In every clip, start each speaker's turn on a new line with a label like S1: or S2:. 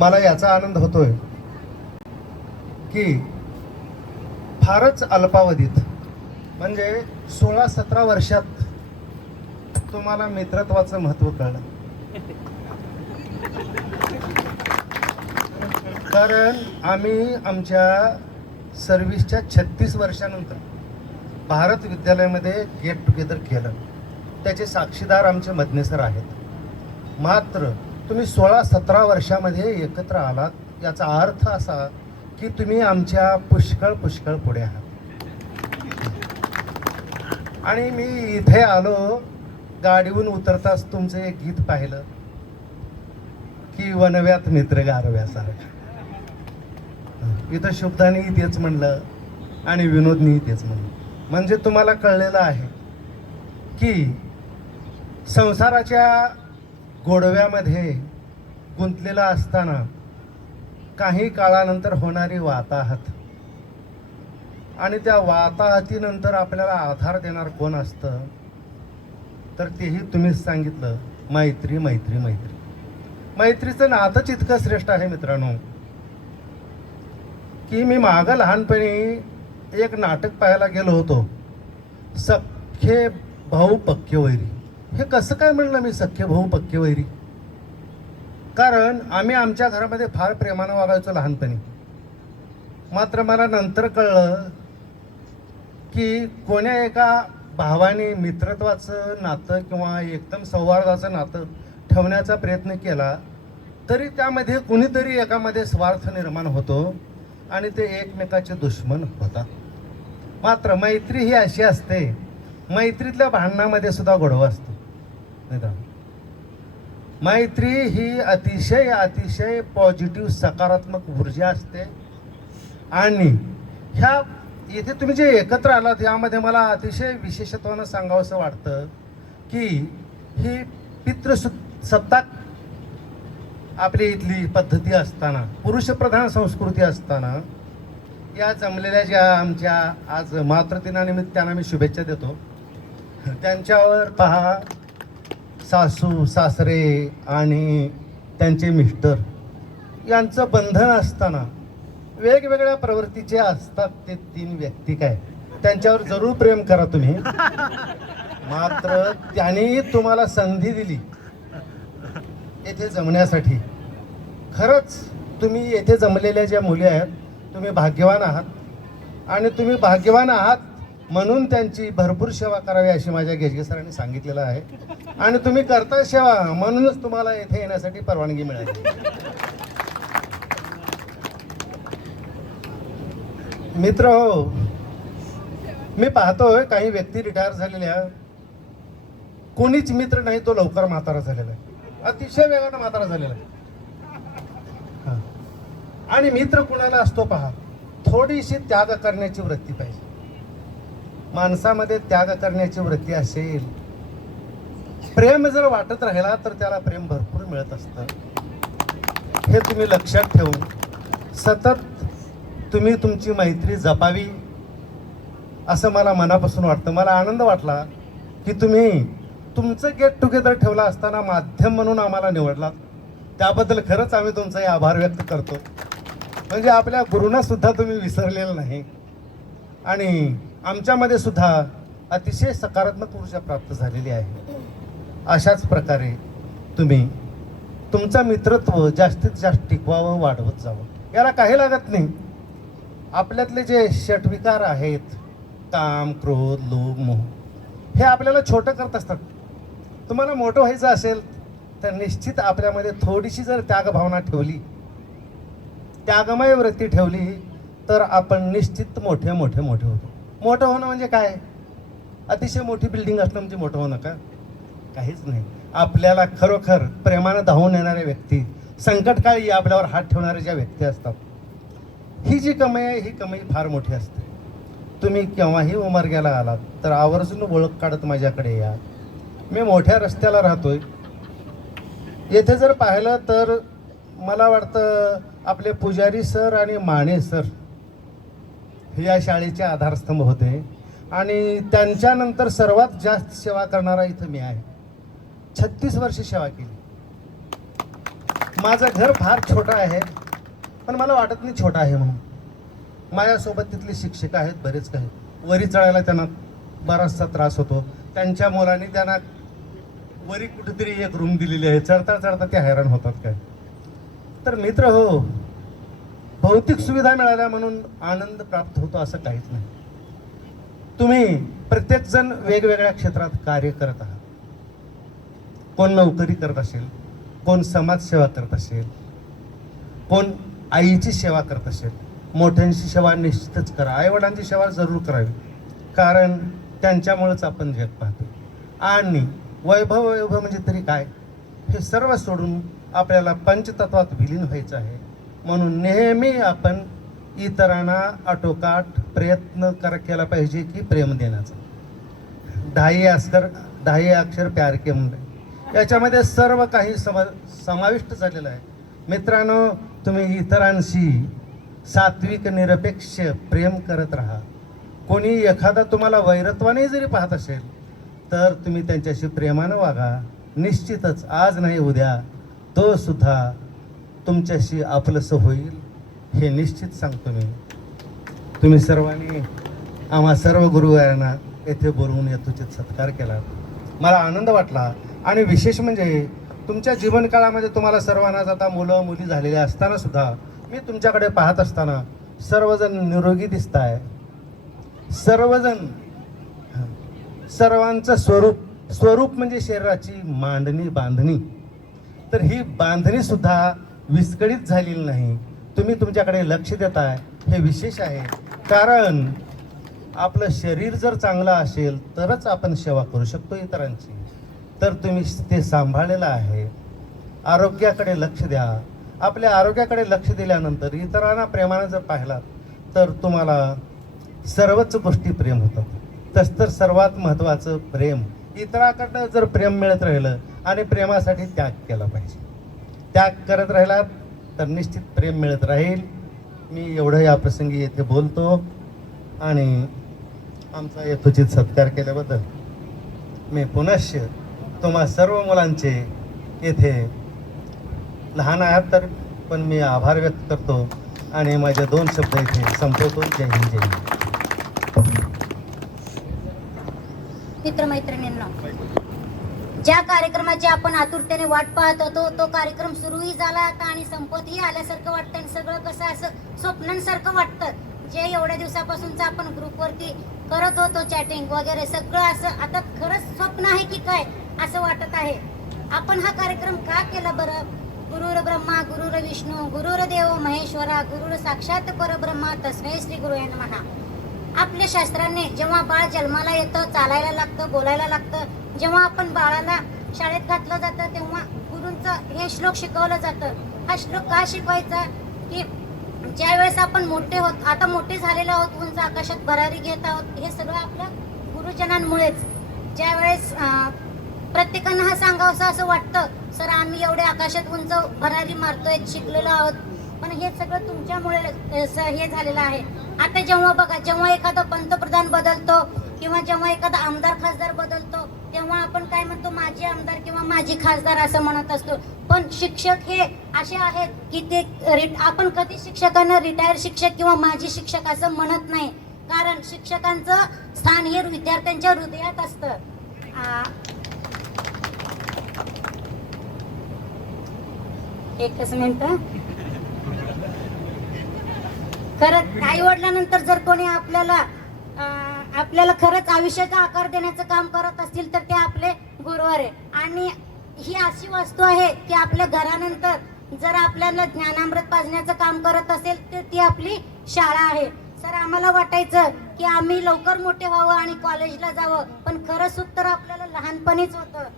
S1: मला याचा आनंद होतोय की फारच अल्पावधीत म्हणजे सोळा सतरा वर्षात तुम्हाला मित्रत्वाचं महत्त्व कळलं. कारण आम्ही आमच्या सर्व्हिसच्या छत्तीस वर्षानंतर भारत विद्यालयामध्ये गेट टुगेदर केलं. त्याचे साक्षीदार आमचे मदनेसर आहेत. मात्र तुम्ही सोळा सतरा वर्षामध्ये एकत्र आलात. याचा अर्थ असा की तुम्ही आमच्या पुष्कळ पुष्कळ पुढे आहात. आणि मी इथे आलो गाडीहून उतरताच तुमचं एक गीत पाहिलं की वनव्यात मित्र गारव्यासारखं. इथं शुभदानी तेच म्हणलं आणि विनोदनी तेच म्हणलं. म्हणजे तुम्हाला कळलेलं आहे की संसाराच्या गोडव्यामध्ये गुंतलेला असताना काही काळानंतर होणारी वाताहत. आणि त्या वाताहतीनंतर आपल्याला आधार देणार कोण असतं? तर तेही तुम्हीच सांगितलं. मैत्री मैत्री मैत्री. मैत्रीचं नातंच इतकं श्रेष्ठ आहे मित्रांनो की मी मागं लहानपणी एक नाटक पाहायला गेलो होतो. सख्खे भाऊ पक्के वैरी. हे कसं काय म्हणलं मी सख्खे भाऊ पक्के वैरी? कारण आम्ही आमच्या घरामध्ये फार प्रेमानं वागायचो लहानपणी. मात्र मला नंतर कळलं की कोण्या एका भावाने मित्रत्वाचं नातं किंवा एकदम सौहार्दाचं नातं ठेवण्याचा प्रयत्न केला तरी त्यामध्ये कुणीतरी एकामध्ये स्वार्थ निर्माण होतो आणि ते एकमेकाचे दुश्मन होतात. मात्र मैत्री ही अशी असते मैत्रीतल्या भांडणामध्ये सुद्धा गोडवा असतो. निदान मैत्री ही अतिशय अतिशय पॉझिटिव्ह सकारात्मक ऊर्जा असते. आणि ह्या इथे तुम्ही जे एकत्र आलात यामध्ये मला अतिशय विशेषत्वानं सांगावंसं वाटतं की ही पितृसु सत्ताक आपली इथली पद्धती असताना पुरुषप्रधान संस्कृती असताना या जमलेल्या ज्या आमच्या आज मातृदिनानिमित्त त्यांना मी शुभेच्छा देतो त्यांच्यावर पहा सासू सासरे आणि त्यांचे मिस्टर यांचं बंधन असताना वेगवेगळ्या प्रवृत्तीचे असतात ते तीन व्यक्ती काय? त्यांच्यावर जरूर प्रेम करा तुम्ही. मात्र त्यांनी तुम्हाला संधी दिली येथे जमण्यासाठी. खरंच तुम्ही येथे जमलेल्या ज्या मुली आहेत तुम्ही भाग्यवान आहात. आणि तुम्ही भाग्यवान आहात म्हणून त्यांची भरपूर सेवा करावी अशी माझ्या गेजगे सरांनी सांगितलेलं आहे. आणि तुम्ही करता सेवा म्हणूनच तुम्हाला येथे येण्यासाठी परवानगी मिळाली. मित्र हो मी पाहतोय काही व्यक्ती रिटायर झालेल्या कोणीच मित्र नाही तो लवकर म्हातारा झालेला आहे. अतिशय वेगानं म्हातारा झालेला आहे. आणि मित्र कुणाला असतो पहा थोडीशी त्याग करण्याची वृत्ती पाहिजे. माणसामध्ये त्याग करण्याची वृत्ती असेल प्रेम जर वाटत राहिला तर त्याला प्रेम भरपूर मिळत असतं. हे तुम्ही लक्षात ठेवून सतत तुम्ही तुमची मैत्री जपावी असं मला मनापासून वाटतं. मला आनंद वाटला की तुम्ही तुमचं गेट टुगेदर ठेवला असताना माध्यम म्हणून आम्हाला निवडलात. त्याबद्दल खरंच आम्ही तुमचाही आभार व्यक्त करतो. म्हणजे आपल्या गुरुंना सुद्धा तुम्ही विसरलेलं नाही. आणि आमच्यामध्ये सुद्धा अतिशय सकारात्मक ऊर्जा प्राप्त झालेली आहे. अशाच प्रकारे तुम्ही तुमचं मित्रत्व जास्तीत जास्त टिकवावं वाढवत जावं. याला काही लागत नाही. आपल्यातले जे षटविकार आहेत काम क्रोध लोभ मोह हे आपल्याला छोटं करत असतात. तुम्हाला मोठं व्हायचं असेल तर निश्चित आपल्यामध्ये थोडीशी जर त्यागभावना ठेवली त्यागमय वृत्ती ठेवली तर आपण निश्चित मोठे मोठे मोठे होतो. मोठं होणं म्हणजे काय? अतिशय मोठी बिल्डिंग असणं म्हणजे मोठं होणं का? काहीच नाही. आपल्याला खरोखर प्रेमानं धावून येणारे व्यक्ती संकटकाळी आपल्यावर हात ठेवणारे ज्या व्यक्ती असतात ही जी कमाई आहे ही कमाई फार मोठी असते. तुम्ही केव्हाही उमरग्याला आलात तर आवर्जून ओळख काढत माझ्याकडे या. मी मोठ्या रस्त्याला राहतोय. येथे जर पाहिलं तर मला वाटतं आपले पुजारी सर आणि माने सर हे या शाळेचे आधारस्तंभ होते. आणि त्यांच्यानंतर सर्वात जास्त सेवा करणारा इथं मी आहे. छत्तीस वर्ष सेवा केली. माझं घर फार छोटं आहे पण मला वाटत नाही छोटं आहे म्हणून. माझ्यासोबत तिथले शिक्षक आहेत बरेच काही. वरी चढायला त्यांना बराचसा त्रास होतो. त्यांच्या मुलांनी त्यांना वरी कुठेतरी एक रूम दिलेली आहे. चढता चढता ते हैराण होतात काय. तर मित्र हो भौतिक सुविधा मिळाल्या म्हणून आनंद प्राप्त होतो असं काहीच नाही. तुम्ही प्रत्येकजण वेगवेगळ्या क्षेत्रात कार्य करत आहात. कोण नोकरी करत असेल कोण समाजसेवा करत असेल कोण आईची सेवा करत असेल मोठ्यांची सेवा निश्चितच करा आईवडिलांची सेवा जरूर करावी कारण त्यांच्यामुळेच आपण जग पाहतो. आणि वैभव वैभव म्हणजे तरी काय? हे सर्व सोडून आपल्याला पंचतत्वात विलीन व्हायचं आहे. म्हणून नेहमी आपण इतरांना आटोकाट प्रयत्न कर केला पाहिजे की प्रेम देण्याचा. दहाही अस्कर दहाही अक्षर प्यार के म्हणले याच्यामध्ये सर्व काही समा समाविष्ट झालेलं आहे. मित्रांनो तुम्ही इतरांशी सात्विक निरपेक्ष प्रेम करत राहा. कोणी एखादा तुम्हाला वैरत्वाने जरी पाहत असेल तर तुम्ही त्यांच्याशी प्रेमानं वागा. निश्चितच आज नाही उद्या तो सुद्धा तुमच्याशी आपलंसं होईल हे निश्चित सांगतो मी. तुम्ही सर्वांनी आम्हा सर्व गुरुवारांना येथे बोलवून यथोचित सत्कार केला. मला आनंद वाटला आणि विशेष म्हणजे तुमच्या जीवनकाळामध्ये तुम्हाला सर्वांनाच आता मुलं मुली झालेल्या असताना सुद्धा मी तुमच्याकडे पाहत असताना सर्वजण निरोगी दिसत आहे सर्वजण सर्वांचं स्वरूप स्वरूप म्हणजे शरीराची मांडणी बांधणी. तर ही बांधणी सुद्धा विस्कळीत झालेली नाही. तुम्ही तुमच्याकडे लक्ष देताय. हे विशेष आहे. कारण आपलं शरीर जर चांगलं असेल तरच आपण सेवा करू शकतो इतरांची. तर तुम्ही ते सांभाळलेलं आहे. आरोग्याकडे लक्ष द्या. आपल्या आरोग्याकडे लक्ष दिल्यानंतर इतरांना प्रेमानं जर पाहिलात तर तुम्हाला सर्वच गोष्टी प्रेम होतात. तस तर सर्वात महत्त्वाचं प्रेम. इतराकडनं जर प्रेम मिळत राहिलं आणि प्रेमासाठी त्याग केला पाहिजे. त्याग करत राहिलात तर निश्चित प्रेम मिळत राहील. मी एवढं या प्रसंगी येथे बोलतो आणि आमचा यथोचित सत्कार केल्याबद्दल मी पुनश्च तुम्हा सर्व मुलांचे येथे लहान आहात तर पण मी आभार व्यक्त करतो आणि माझे दोन शब्द इथे संपवतो. जय हिंद जय हिंद.
S2: मित्रमैत्रिणींना ज्या कार्यक्रमाची आपण आतुरतेने वाट पाहत होतो तो कार्यक्रम सुरूही झाला आता आणि संपतही आल्यासारखं वाटतं आणि सगळं कसं असं स्वप्नांसारखं वाटतं. जे एवढ्या दिवसापासूनच आपण ग्रुपवरती करत होतो चॅटिंग वगैरे सगळं असं आता खरंच स्वप्न आहे की काय असं वाटत आहे? आपण हा कार्यक्रम का केला बरं? गुरुर ब्रह्मा गुरुर विष्णू गुरुर देव महेश्वरा गुरुर साक्षात परब्रह्मा तस्मै श्री गुरु म्हणा आपल्या शास्त्राने जेव्हा बाळ जन्माला येतं चालायला लागतं बोलायला लागतं जेव्हा आपण बाळाला शाळेत घातलं जातं तेव्हा गुरूंचं हे श्लोक शिकवलं जातं. हा श्लोक का शिकवायचा? की ज्या वेळेस आपण मोठे होत आता मोठे झालेलो आहोत उंच आकाशात भरारी घेत आहोत हे सगळं आपल्या गुरुजनांमुळेच. ज्या वेळेस प्रत्येकानं हा सांगावं असं वाटतं सर आम्ही एवढे आकाशात उंच भरारी मारतोय शिकलेलो आहोत. पण हे सगळं तुमच्यामुळे स- हे झालेलं आहे. आता जेव्हा बघा जेव्हा एखादा पंतप्रधान बदलतो किंवा जेव्हा एखादा आमदार खासदार बदलतो तेव्हा आपण काय म्हणतो माझे आमदार किंवा माझी खासदार असं म्हणत असतो. पण शिक्षक हे असे आहेत की ते रिट आपण कधी शिक्षकांना रिटायर शिक्षक किंवा माजी शिक्षक असं म्हणत नाही. कारण शिक्षकांचं स्थान हे विद्यार्थ्यांच्या हृदयात असतं. एकच मिनिट. खरंच आई वडिलांनंतर जर कोणी आपल्याला अं, आपल्याला खरंच आयुष्याचा आकार देण्याचं काम करत असतील तर ते आपले गुरुवार आहे. आणि ही अशी वस्तू आहे की आपल्या घरानंतर जर आपल्याला ज्ञानामृत पाजण्याचं काम करत असेल तर ती आपली शाळा आहे. सर आम्हाला वाटायचं की आम्ही लवकर मोठे व्हावं आणि कॉलेजला जावं पण खरंच उत्तर आपल्याला लहानपणीच होतं.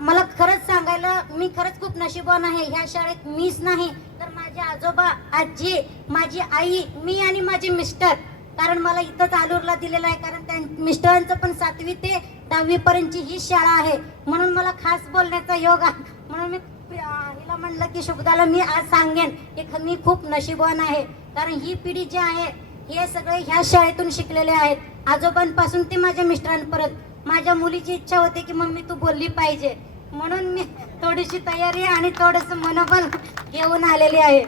S2: मला खरंच सांगायला मी खरंच खूप नशिबवान आहे. ह्या शाळेत मीच नाही तर माझे आजोबा आजी माझी आई मी आणि माझे मिस्टर कारण मला इथंच आलूरला दिलेलं आहे कारण त्या मिस्टरांचं पण सातवी ते दहावी पर्यंतची ही शाळा आहे. म्हणून मला खास बोलण्याचा योग आहे. म्हणून मी हिला म्हणलं की शुभदाला मी आज सांगेन की मी खूप नशीबवान आहे. कारण ही पिढी जी आहे हे सगळे ह्या शाळेतून शिकलेले आहेत. आजोबांपासून ते माझ्या मिस्टरांपर्यंत. माझ्या मुलीची इच्छा होती की मम्मी तू बोलली पाहिजे. म्हणून मी थोडीशी तयारी आणि थोडस मनोबल घेऊन आलेली आहे.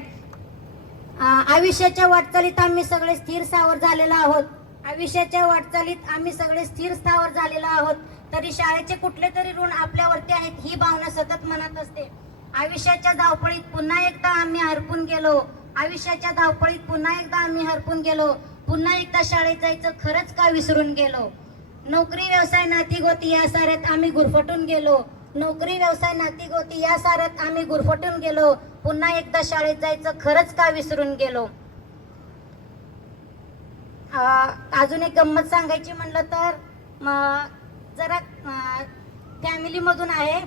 S2: आयुष्याच्या वाटचालीत आम्ही सगळे स्थिर स्थावर झालेलो आहोत. आयुष्याच्या वाटचालीत आम्ही सगळे स्थिर स्थावर झालेलो आहोत. तरी शाळेचे कुठले तरी ऋण आपल्यावरती आहेत ही भावना सतत मनात असते. आयुष्याच्या धावपळीत पुन्हा एकदा आम्ही हरपून गेलो. आयुष्याच्या धावपळीत पुन्हा एकदा आम्ही हरपून गेलो. पुन्हा एकदा शाळेत जायचं खरंच का विसरून गेलो? नोकरी व्यवसाय नाती गोती या साऱ्यात आम्ही गुरफटून गेलो. नोकरी व्यवसाय नाती गोती या साऱ्यात आम्ही गुरफटून गेलो. पुन्हा एकदा शाळेत जायचं खरंच का विसरून गेलो? अजून एक गंमत सांगायची म्हणलं तर जरा फॅमिलीमधून आहे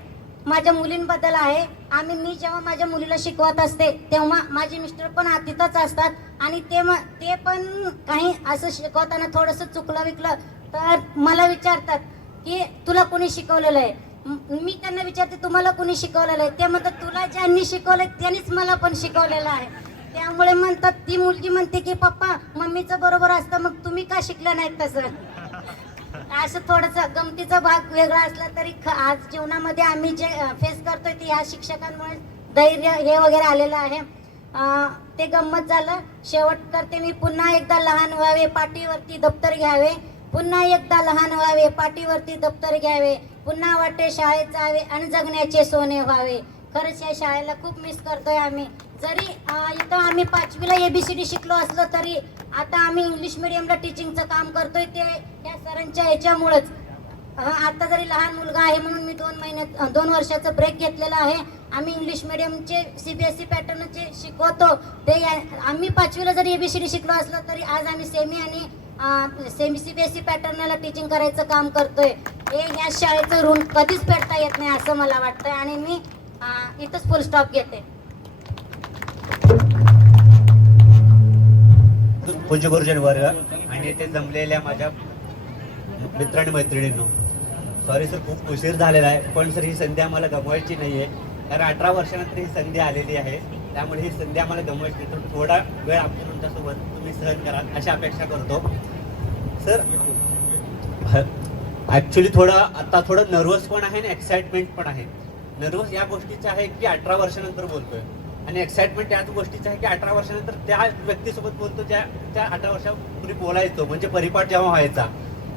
S2: माझ्या मुलींबद्दल आहे. आम्ही मी जेव्हा माझ्या मुलीला शिकवत असते तेव्हा माझे मिस्टर पण तिथंच असतात. आणि ते म ते पण काही असं शिकवताना थोडंसं चुकलं विकलं तर मला विचारतात की तुला कोणी शिकवलेलं आहे? म- त्यांना विचारते तुम्हाला कोणी शिकवलेलं आहे? ते म्हणतात तुला ज्यांनी शिकवलंय त्यांनीच मला पण शिकवलेलं आहे. त्यामुळे म्हणतात ती मुलगी म्हणते की पप्पा मम्मीचं बरोबर असतं मग तुम्ही का शिकलं नाहीत तसं? असं थोडस गमतीचा भाग वेगळा असला तरी आज जीवनामध्ये आम्ही जे फेस करतोय ते या शिक्षकांमुळे धैर्य हे वगैरे आलेलं आहे. ते गंमत झालं. शेवट करते मी पुन्हा एकदा लहान व्हावे पाठीवरती दप्तर घ्यावे. पुन्हा एकदा लहान व्हावे पाठीवरती दप्तर घ्यावे पुन्हा वाटे शाळेत जावे आणि जगण्याचे सोने व्हावे. खरंच या शाळेला खूप मिस करतोय आम्ही. जरी इथं आम्ही पाचवीला एबीसीडी शिकलो असलो तरी आता आम्ही इंग्लिश मिडियमला टीचिंगचं काम करतोय ते या सरांच्या ह्याच्यामुळंच आता जरी लहान मुलगा आहे म्हणून मी दोन महिन्यात दोन वर्षाचं ब्रेक घेतलेला आहे. आम्ही इंग्लिश मिडियमचे सी बी एस ई पॅटर्नचे शिकवतो. ते या- आम्ही पाचवीला जरी एबीसीडी शिकलो असलो तरी आज आम्ही सेमी आणि सेमी सी पॅटर्नला टीचिंग करायचं काम करतोय. हे या शाळेचं ऋण कधीच फेडता येत नाही असं मला वाटतंय आणि मी इथंच फुल स्टॉप घेते.
S3: पूज्यगुरुजन वर्ग आणि ते जमलेल्या माझ्या मित्र आणि मैत्रिणींनो. सॉरी सर खूप उशीर झालेला आहे पण सर ही संधी आम्हाला गमवायची नाही आहे कारण अठरा वर्षानंतर ही संधी आलेली आहे. त्यामुळे ही संधी आम्हाला गमवायची नाही तर थोडा वेळ आपण तुमच्यासोबत तुम्ही सहन कराल अशी अपेक्षा करतो. सर ॲक्च्युली थोडं आता थोडं नर्वस पण आहे आणि एक्साइटमेंट पण आहे. नर्वस या गोष्टीचं आहे की अठरा वर्षानंतर बोलतोय. आणि एक्साइटमेंट याच गोष्टीचं आहे की अठरा वर्षानंतर त्या व्यक्तीसोबत बोलतो ज्या त्या अठरा वर्षापूर्वी बोलायचो म्हणजे परिपाठ जेव्हा व्हायचा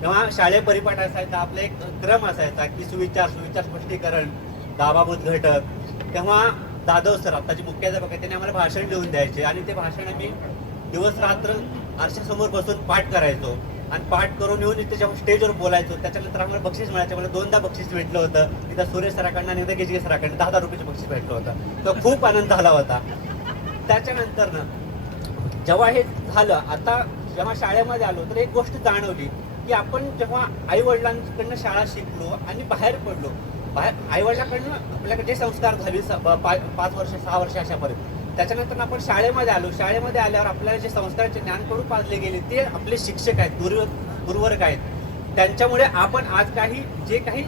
S3: तेव्हा शाळे परिपाठ असायचा आपला एक क्रम असायचा की सुविचार सुविचार स्पष्टीकरण दाबाभूत घटक. तेव्हा दादव सर आत्ताचे मुख्याध्यापक आहे त्यांनी आम्हाला भाषण लिहून द्यायचे. आणि ते भाषण आम्ही दिवस रात्र आरशासमोर बसून पाठ करायचो. आणि पाठ करून येऊन त्याच्या स्टेजवर बोलायचो त्याच्यानंतर आम्हाला बक्षीस मिळायचं. मला दोनदा बक्षीस भेटलं होतं. एकदा सुरेश सराकडनं आणि एकदा केजगे सराकडनं. दहा हजार रुपयाचं बक्षीस भेटलं होतं. तो खूप आनंद झाला होता. त्याच्यानंतर ना जेव्हा हे झालं आता जेव्हा शाळेमध्ये आलो तर एक गोष्ट जाणवली की आपण जेव्हा आई वडिलांकडनं शाळा शिकलो आणि बाहेर पडलो बाहेर आई आपल्याकडे जे संस्कार झाले स- पा- पाच वर्ष सहा वर्ष अशापर्यंत त्याच्यानंतर आपण शाळेमध्ये आलो. शाळेमध्ये आल्यावर आपल्याला जे संस्काराचे ज्ञान करून पाजले गेले ते आपले शिक्षक आहेत गुरु गुरुवर्ग आहेत. त्यांच्यामुळे आपण आज काही जे काही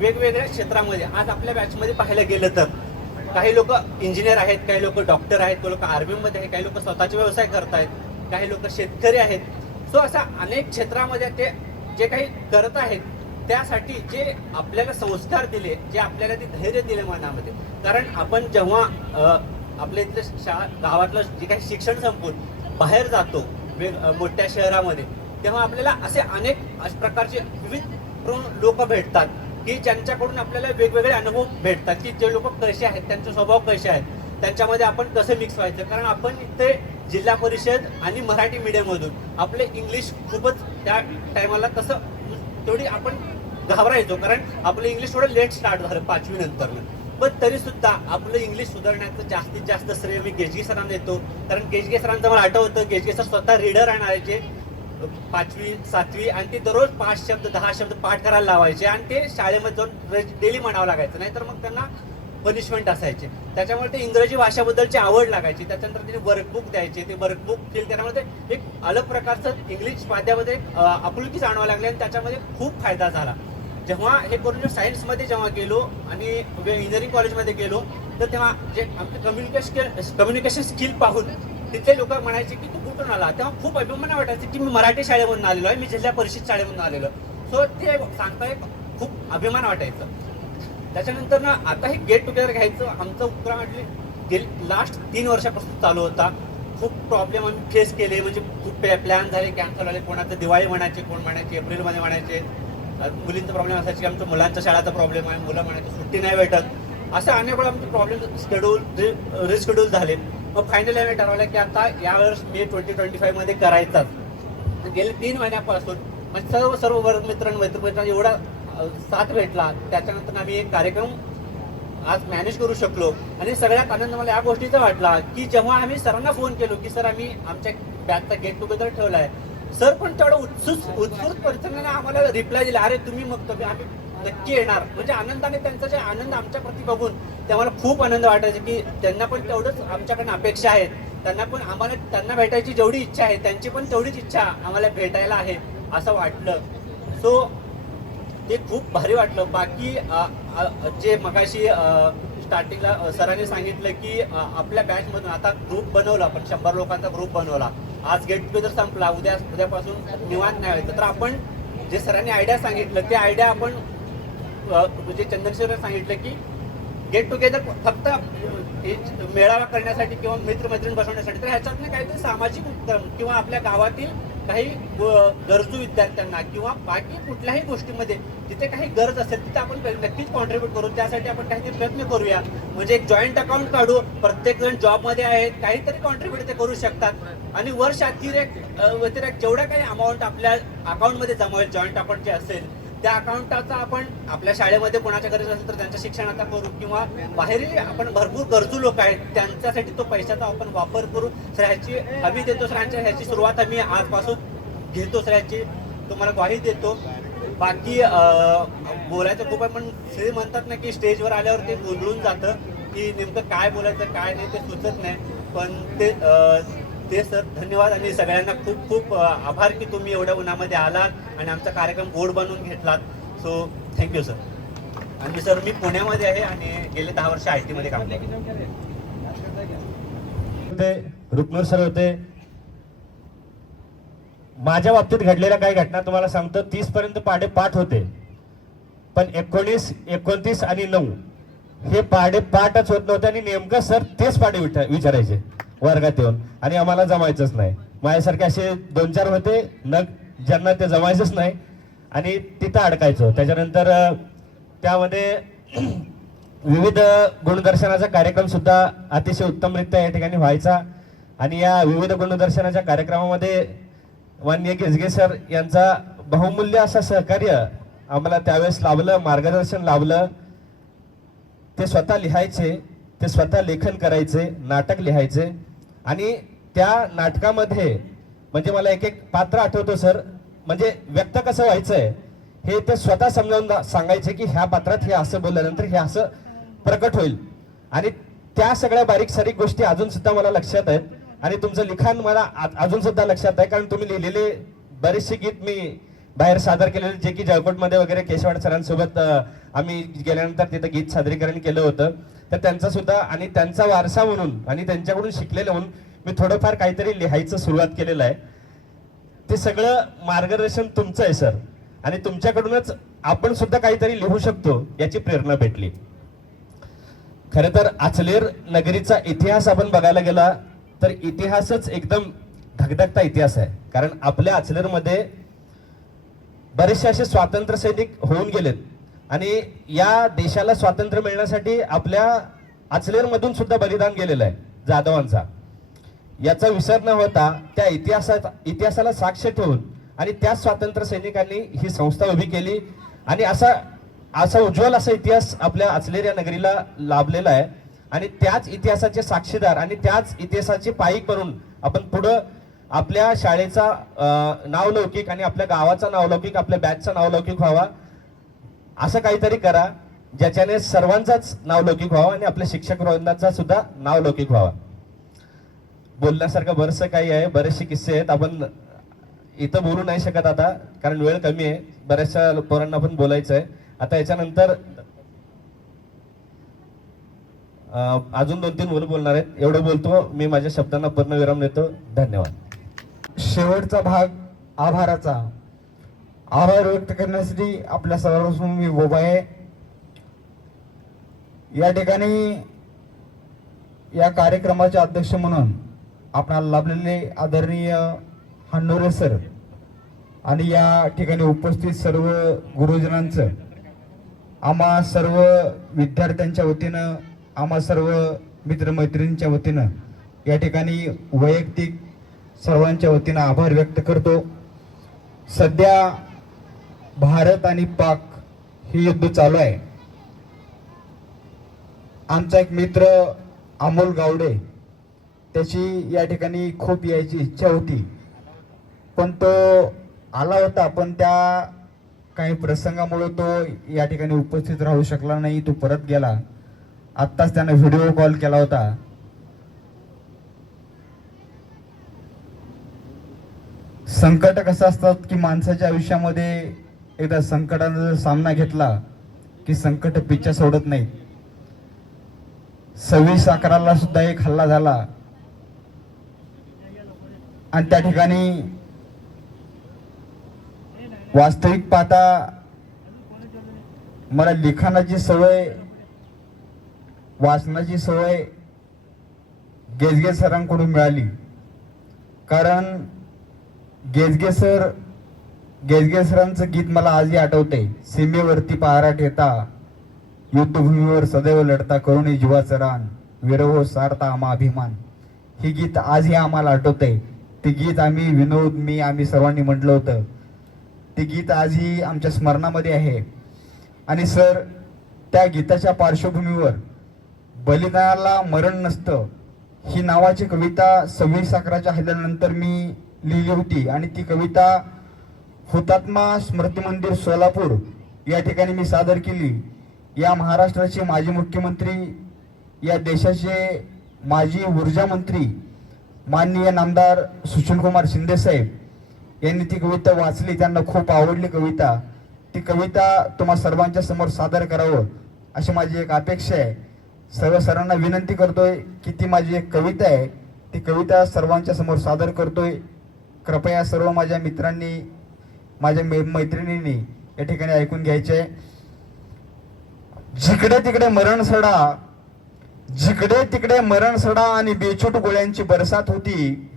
S3: वेगवेगळ्या क्षेत्रामध्ये आज आपल्या बॅचमध्ये पाहायला गेलं तर काही लोक इंजिनियर आहेत काही लोक डॉक्टर आहेत काही लोक आर्मीमध्ये आहेत काही लोक स्वतःचे व्यवसाय करतायत काही लोक शेतकरी आहेत. सो असा अनेक क्षेत्रामध्ये ते जे काही करत आहेत त्यासाठी जे आपल्याला संस्कार दिले जे आपल्याला ते धैर्य दिले मनामध्ये. कारण आपण जेव्हा आपल्या इथलं शाळा गावातलं जे काही शिक्षण संपून बाहेर जातो वेग मोठ्या शहरामध्ये तेव्हा आपल्याला असे अनेक अशा प्रकारचे विविध लोक भेटतात की ज्यांच्याकडून आपल्याला वेगवेगळे अनुभव भेटतात की जे लोक कसे आहेत त्यांचे स्वभाव कसे आहेत त्यांच्यामध्ये आपण कसं मिक्स व्हायचं. कारण आपण इथे जिल्हा परिषद आणि मराठी मीडियममधून आपले इंग्लिश खूपच त्या टायमाला तसं म्हणजे तेवढी आपण घाबरायचो कारण आपलं इंग्लिश थोडं लेट स्टार्ट झालं पाचवी नंतर पण तरी सुद्धा आपलं इंग्लिश सुधारण्याचं जास्तीत जास्त श्रेय मी गेजगे सरांना देतो. कारण गेजगे सरांचं मला आठवतं गेजगे सर स्वतः रीडर आणायचे. पाचवी सातवी आणि ते दररोज पाच शब्द दहा शब्द पाठ करायला लावायचे आणि ते शाळेमध्ये जाऊन डेली म्हणावं लागायचं. नाहीतर मग त्यांना पनिशमेंट असायचे. त्याच्यामुळे ते इंग्रजी भाषेबद्दलची आवड लागायची. त्याच्यानंतर त्यांनी वर्कबुक द्यायचे. ते वर्कबुक फिल त्यामुळे ते एक अलग प्रकारचं इंग्लिश वाद्यामध्ये आपुलकीच आपुलकी जाणवायला लागली आणि त्याच्यामध्ये खूप फायदा झाला. जेव्हा हे करून सायन्समध्ये जेव्हा गेलो आणि इंजिनिअरिंग कॉलेजमध्ये गेलो तर तेव्हा जे आमचं कम्युनिकेशन कम्युनिकेशन स्किल पाहून तिथले लोक म्हणायचे की तू कुठून आला? तेव्हा खूप अभिमान वाटायचे की मी मराठी शाळेमधून आलेलो आहे मी जिल्हा परिषद शाळेमधून आलेलो सो ते सांगताय खूप अभिमान वाटायचं. त्याच्यानंतर ना आता हे गेट टुगेदर घ्यायचं आमचं उपक्रम म्हणजे गेली लास्ट तीन वर्षापासून चालू होता. खूप प्रॉब्लेम आम्ही फेस केले म्हणजे खूप प्लॅन झाले कॅन्सल झाले कोणाचं दिवाळी म्हणायचे कोण म्हणायचे एप्रिलमध्ये म्हणायचे. मुलींचा प्रॉब्लेम असायचं की आमच्या मुलांच्या शाळेचा प्रॉब्लेम आहे मुलं म्हणायची सुट्टी नाही भेटत. असं अनेक वेळा आमचे प्रॉब्लेम शेड्यूल रिस्केड्यूल झाले. मग फायनली आम्ही ठरवलं की आता यावेळेस मे ट्वेंटी ट्वेंटी फाईव्हमध्ये करायचाच गेले तीन महिन्यापासून म्हणजे सर्व सर्व वर्ग मित्र मैत्रिणी एवढा साथ भेटला. त्याच्यानंतर आम्ही एक कार्यक्रम आज मॅनेज करू शकलो. आणि सगळ्यात आनंद मला या गोष्टीचा वाटला की जेव्हा आम्ही सरांना फोन केलो की सर आम्ही आमच्या बॅचचा गेट टुगेदर ठेवलाय. सर पण तेवढं उत्सुक उत्स्फूर्त परिस्थितीने आम्हाला रिप्लाय दिला. अरे तुम्ही मग तुम्ही आम्ही नक्की येणार. म्हणजे आनंदाने त्यांचा जे आनंद आमच्या प्रती बघून ते आम्हाला खूप आनंद वाटायचा की त्यांना पण तेवढंच आमच्याकडनं अपेक्षा आहेत. त्यांना पण आम्हाला त्यांना भेटायची जेवढी इच्छा आहे त्यांची पण तेवढीच इच्छा आम्हाला भेटायला आहे असं वाटलं. सो ते खूप भारी वाटलं. बाकी जे मगाशी स्टार्टिंगला सरांनी सांगितलं की आपल्या बॅचमधून आता ग्रुप बनवला आपण शंभर लोकांचा ग्रुप बनवला. आज गेट टुगेदर संपला उद्या उद्यापासून निवांत नाही व्हायचं तर आपण जे सरांनी आयडिया सांगितलं ते आयडिया आपण म्हणजे चंदनशिवराव सांगितलं की गेट टुगेदर फक्त मेळावा करण्यासाठी किंवा मित्रमैत्रीण बसवण्यासाठी तर ह्याच्यातनं काहीतरी सामाजिक उपक्रम किंवा आपल्या गावातील काही गरजू विद्यार्थ्यांना किंवा बाकी कुठल्याही गोष्टीमध्ये जिथे काही गरज असेल तिथे आपण नक्कीच कॉन्ट्रीब्यूट करू. त्यासाठी आपण काहीतरी प्रयत्न करूया. म्हणजे एक जॉईंट अकाउंट काढू. प्रत्येक जण जॉबमध्ये आहेत. काहीतरी कॉन्ट्रीब्युट ते करू शकतात. आणि वर्ष अतिरेक अ, व्यतिरेक जेवढा काही अमाऊंट आपल्या अकाउंटमध्ये जमा होईल जॉईंट अकाउंट जे असेल त्या अकाउंटाचा आपण आपल्या शाळेमध्ये कोणाच्या गरज असेल तर त्यांच्या शिक्षणाचा करू किंवा बाहेरही आपण भरपूर गरजू लोक आहेत त्यांच्यासाठी तो पैशाचा आपण वापर करू सर ह्याची हमी देतो. सर ह्यांच्या ह्याची सुरुवात आम्ही आजपासून घेतो सर ह्याची तुम्हाला ग्वाही देतो. बाकी बोलायचं खूप आहे पण ते म्हणतात ना की स्टेजवर आल्यावर ते गोंधळून जातं की नेमकं काय बोलायचं काय नाही ते सुचत नाही. पण ते ते सर धन्यवाद आणि सगळ्यांना खूप खूप आभार की तुम्ही एवढ्या उन्हामध्ये आलात आणि आमचा कार्यक्रम गोड बनवून घेतलात. सो थँक्यू सर आणि सर मी पुण्यामध्ये आहे आणि गेले दहा वर्ष आय टीमध्ये काम ते
S4: होते रुक्मर सर होते. माझ्या बाबतीत घडलेल्या काही घटना तुम्हाला सांगतो. तीस पर्यंत पाडे पाठ होते. पण एकोणीस एकोणतीस आणि नऊ हे पाडे पाठच होत नव्हते आणि नेमकं सर तेच पाडे विचारायचे. वर्गात येऊन. आणि आम्हाला जमायचंच नाही. माझ्यासारखे असे दोन चार होते न ज्यांना ते जमायचंच नाही. आणि तिथं अडकायचो. त्याच्यानंतर त्यामध्ये विविध गुणदर्शनाचा कार्यक्रम सुद्धा अतिशय उत्तमरित्या या ठिकाणी व्हायचा. आणि या विविध गुणदर्शनाच्या कार्यक्रमामध्ये माननीय केजगे सर यांचा बहुमूल्य असा सहकार्य आम्हाला त्यावेळेस लाभलं मार्गदर्शन लाभलं. ते स्वतः लिहायचे ते स्वतः लेखन करायचे नाटक लिहायचे. आणि त्या नाटकामध्ये म्हणजे मला एक एक पात्र आठवतो सर. म्हणजे व्यक्त कसं व्हायचंय हे ते स्वतः समजावून सांगायचे की ह्या पात्रात हे असं बोलल्यानंतर हे असं प्रकट होईल. आणि त्या सगळ्या बारीक सारीक गोष्टी अजून सुद्धा मला लक्षात आहेत. आणि तुमचं लिखाण मला आ- अजून सुद्धा लक्षात आहे कारण तुम्ही लिहिलेले बरेचसे गीत मी बाहेर सादर केलेले जे की जळकोटमध्ये वगैरे केशवाड सरांसोबत आम्ही गेल्यानंतर तिथं गीत सादरीकरण केलं होतं. तर त्यांचा सुद्धा आणि त्यांचा वारसा म्हणून आणि त्यांच्याकडून शिकलेलं म्हणून मी थोडंफार काहीतरी लिहायचं सुरुवात केलेलं आहे. ते सगळं मार्गदर्शन तुमचं आहे सर. आणि तुमच्याकडूनच आपण सुद्धा काहीतरी लिहू शकतो याची प्रेरणा भेटली. खर तर आचलेर नगरीचा इतिहास आपण बघायला गेला तर इतिहासच एकदम धगधगता इतिहास आहे. कारण आपल्या आचलेरमध्ये बरेचसे असे स्वातंत्र्य सैनिक होऊन गेलेत. आणि या देशाला स्वातंत्र्य मिळण्यासाठी आपल्या आचलेरमधून सुद्धा बलिदान गेलेलं आहे जाधवांचा. याचा विसर न होता त्या इतिहासात इतिहासाला साक्ष ठेवून आणि त्याच स्वातंत्र्य सैनिकांनी ही संस्था उभी केली. आणि असा असा उज्ज्वल असा इतिहास आपल्या आचलेर या नगरीला लाभलेला आहे. आणि त्याच इतिहासाचे साक्षीदार आणि त्याच इतिहासाची पायी करून आपण पुढं आपल्या शाळेचा नावलौकिक आणि आपल्या गावाचा नावलौकिक आपल्या बॅचचा नावलौकिक व्हावा. असं काहीतरी करा ज्याच्याने सर्वांचाच नावलौकिक व्हावा आणि आपल्या शिक्षक वृंदाचा सुद्धा नावलौकिक व्हावा. बोलण्यासारखं बरंचसं काही आहे बरेचसे किस्से आहेत. आपण इथं बोलू नाही शकत आता कारण वेळ कमी आहे. बऱ्याचशा पोरांना पण बोलायचं आहे. आता याच्यानंतर अजून दोन तीन मुलं बोलणार आहेत. एवढं बोलतो मी माझ्या शब्दांना पूर्ण विराम देतो. धन्यवाद.
S5: शेवटचा भाग आभाराचा. आभार व्यक्त करण्यासाठी आपल्या सर्वांसमोर मी उभा आहे. या ठिकाणी या कार्यक्रमाचे अध्यक्ष म्हणून आपणाला लाभलेले आदरणीय हंडोरे सर आणि या ठिकाणी उपस्थित सर्व गुरुजनांचं आम्हा सर्व विद्यार्थ्यांच्या वतीनं आम्हा सर्व मित्रमैत्रिणींच्या वतीनं या ठिकाणी वैयक्तिक सर्वांच्या वतीनं आभार व्यक्त करतो. सध्या भारत आणि पाक हे युद्ध चालू आहे. आमचा एक मित्र अमोल गावडे त्याची या ठिकाणी खूप यायची इच्छा होती. पण तो आला होता पण त्या काही प्रसंगामुळे तो या ठिकाणी उपस्थित राहू शकला नाही. तो परत गेला. आत्ताच त्यानं व्हिडिओ कॉल केला होता. संकट कसं असतात की माणसाच्या आयुष्यामध्ये एकदा संकटाचा जर सामना घेतला की संकट पिच्छा सोडत नाही. सव्वीस अकराला सुद्धा एक हल्ला झाला. आणि त्या ठिकाणी वास्तविक पाहता मला लिखाणाची सवय वाचनाची सवय गेजगे सरांकडून मिळाली. कारण गेजगे सर गेसगेसरांचं गीत मला आजही आठवते. सीमेवरती पहारा ठेता युद्धभूमीवर सदैव लढता करुणी जीवाचं रान विरहो सारता आम्हा अभिमान. हे गीत आजही आम्हाला आठवते. ते गीत आम्ही विनोद मी आम्ही सर्वांनी म्हटलं होतं. ते गीत आजही आमच्या स्मरणामध्ये आहे. आणि सर त्या गीताच्या पार्श्वभूमीवर बलिदानाला मरण नसतं. ही नावाची कविता सव्वीस अकराच्या हल्ल्यानंतर मी लिहिली होती आणि ती कविता हुतात्मा स्मृती मंदिर सोलापूर या ठिकाणी मी सादर केली. या महाराष्ट्राचे माजी मुख्यमंत्री या देशाचे माजी ऊर्जा मंत्री माननीय नामदार सुशीलकुमार शिंदेसाहेब यांनी ती कविता वाचली. त्यांना खूप आवडली कविता. ती कविता तुम्हा सर्वांच्या समोर सादर करावं अशी माझी एक अपेक्षा आहे. सर्व सरांना विनंती करतोय की ती माझी एक कविता आहे. ती कविता सर्वांच्या समोर सादर करतोय. कृपया सर्व माझ्या मित्रांनी माझ्या मै- मैत्रिणींनी या ठिकाणी ऐकून घ्यायचे. जिकडे तिकडे मरण सडा जिकडे तिकडे मरण सडा आणि बेछूट गोळ्यांची बरसात होती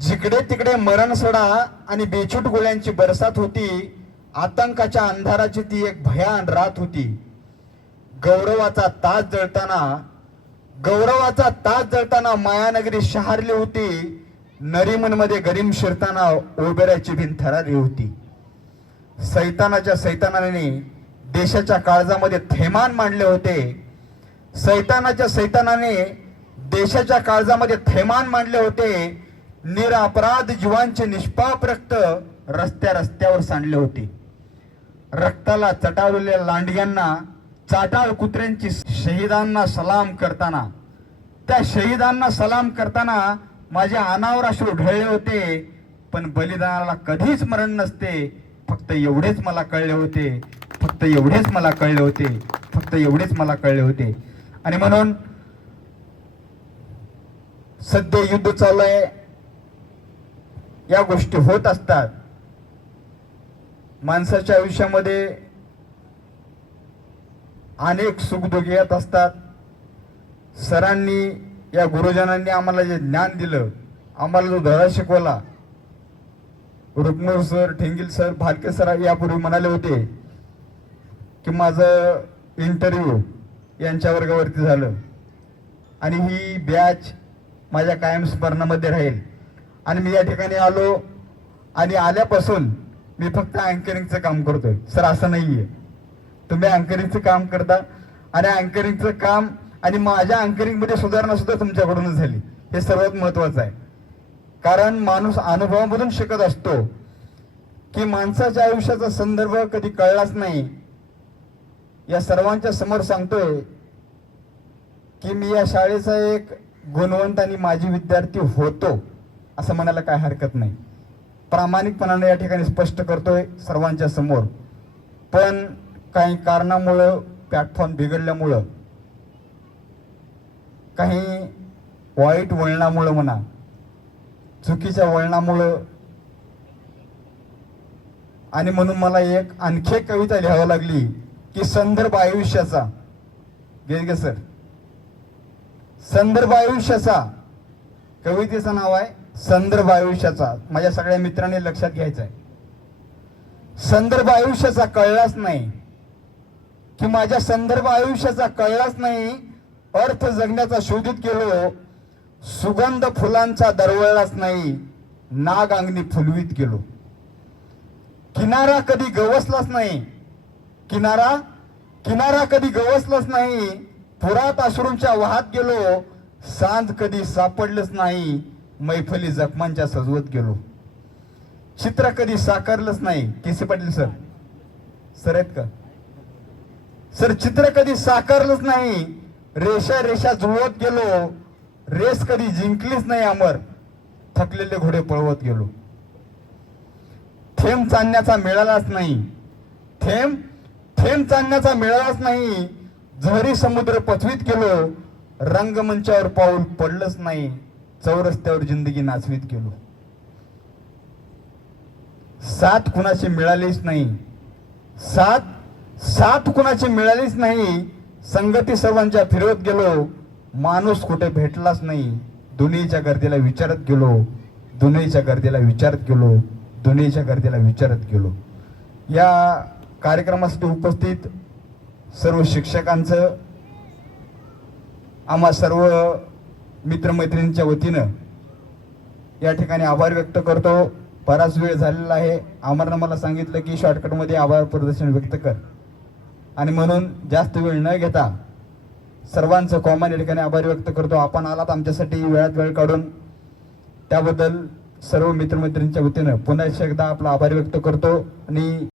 S5: जिकडे तिकडे मरण सडा आणि बेछूट गोळ्यांची बरसात होती आतंकाच्या अंधाराची ती एक भयान रात होती. गौरवाचा ताज जळताना गौरवाचा ताज जळताना मायानगरी शहारली होती नरीमनमध्ये गरीम शिरताना ओबेऱ्याची भिंत थरारी होती. सैतानाच्या सैतानाने देशाच्या काळजामध्ये थैमान मांडले होते. सैतानाच्या सैतानाने देशाच्या काळजामध्ये थैमान मांडले होते. निरअपराध जीवांचे निष्पाप रक्त रस्त्या रस्त्यावर सांडले होते. रक्ताला चटावलेल्या लांडग्यांना चाटाळ कुत्र्यांची शहीदांना सलाम करताना त्या शहीदांना सलाम करताना माझ्या अनावर अश्रू ढळले होते पण बलिदानाला कधीच मरण नसते. फक्त एवढेच मला कळले होते. फक्त एवढेच मला कळले होते. फक्त एवढेच मला कळले होते. आणि म्हणून सध्या युद्ध चालू आहे. या गोष्टी होत असतात. माणसाच्या आयुष्यामध्ये अनेक सुखदुःख येत असतात. सरांनी या गुरुजनांनी आम्हाला जे ज्ञान दिलं आम्हाला जो धडा शिकवला Rukmor sir Thengil sir Bhalke sir यापूर्वी म्हणाले होते की माझं इंटरव्ह्यू यांच्या वर्गावरती झालं. आणि ही बॅच माझ्या कायम स्मरणामध्ये राहील. आणि मी या ठिकाणी आलो आणि आल्यापासून मी फक्त अँकरिंगचं काम करतोय. सर असं नाही आहे तुम्ही अँकरिंगचं काम करता आणि अँकरिंगचं काम आणि माझ्या अँकरिंगमध्ये सुधारणा सुद्धा तुमच्याकडूनच झाली. हे सर्वात महत्वाचं आहे. कारण माणूस अनुभवामधून शिकत असतो की माणसाच्या आयुष्याचा संदर्भ कधी कळलाच नाही. या सर्वांच्या समोर सांगतोय की मी या शाळेचा एक गुणवंत आणि माजी विद्यार्थी होतो असं म्हणायला काय हरकत नाही. प्रामाणिकपणाने या ठिकाणी स्पष्ट करतोय सर्वांच्या समोर. पण काही कारणामुळं प्लॅटफॉर्म बिघडल्यामुळं काही वाईट वळणामुळं म्हणा चुकीच्या वळणामुळं. आणि म्हणून मला एक आणखी एक कविता लिहावी लागली की संदर्भ आयुष्याचा. गे सर. संदर्भ आयुष्याचा. कवितेचं नाव आहे संदर्भ आयुष्याचा. माझ्या सगळ्या मित्रांनी लक्षात घ्यायचं आहे संदर्भ आयुष्याचा कळलाच नाही की माझ्या संदर्भ आयुष्याचा कळलाच नाही अर्थ जगण्याचा शोधित गेलो सुगंध फुलांचा दरवळलाच नाही नाग अंगणी फुलवीत गेलो. किनारा कधी गवसलाच नाही किनारा किनारा कधी गवसलाच नाही पुरात अश्रूंच्या वाहत गेलो सांज कधी सापडलंच नाही मैफली जखमांच्या सजवत गेलो. चित्र कधी साकारलंच नाही. केसी पाटील सर सर आहेत का? सर चित्र कधी साकारलंच नाही रेषा रेषा जुळवत गेलो. रेस कधी जिंकलीच नाही अमर. थकलेले घोडे पळवत गेलो. थेंब चालण्याचा मिळालाच नाही. थेंब थेंब चालण्याचा मिळालाच नाही. झरी समुद्र पथवीत गेलो रंगमंचावर पाऊल पडलंच नाही. चौरस्त्यावर जिंदगी नाचवीत गेलो. साथ कुणाशी मिळालीच नाही. साथ साथ कुणाशी मिळालीच नाही. संगती सर्वांच्या फिरवत गेलो. माणूस कुठे भेटलाच नाही. दुनियेच्या गर्दीला विचारत गेलो. दुनियेच्या गर्दीला विचारत गेलो. दुनियेच्या गर्दीला विचारत गेलो. या कार्यक्रमासाठी उपस्थित सर्व शिक्षकांचं आम्हा सर्व मित्रमैत्रिणींच्या वतीनं या ठिकाणी आभार व्यक्त करतो. बराच वेळ झालेला आहे. आम्हाला मला सांगितलं की शॉर्टकटमध्ये आभार प्रदर्शन व्यक्त कर. आणि म्हणून जास्त वेळ न घेता सर्वांचं कॉमन या ठिकाणी आभार व्यक्त करतो. आपण आलात आमच्यासाठी वेळात वेळ काढून. त्याबद्दल सर्व मित्रमैत्रिणींच्या वतीनं पुन्हा एकदा आपला आभार व्यक्त करतो. आणि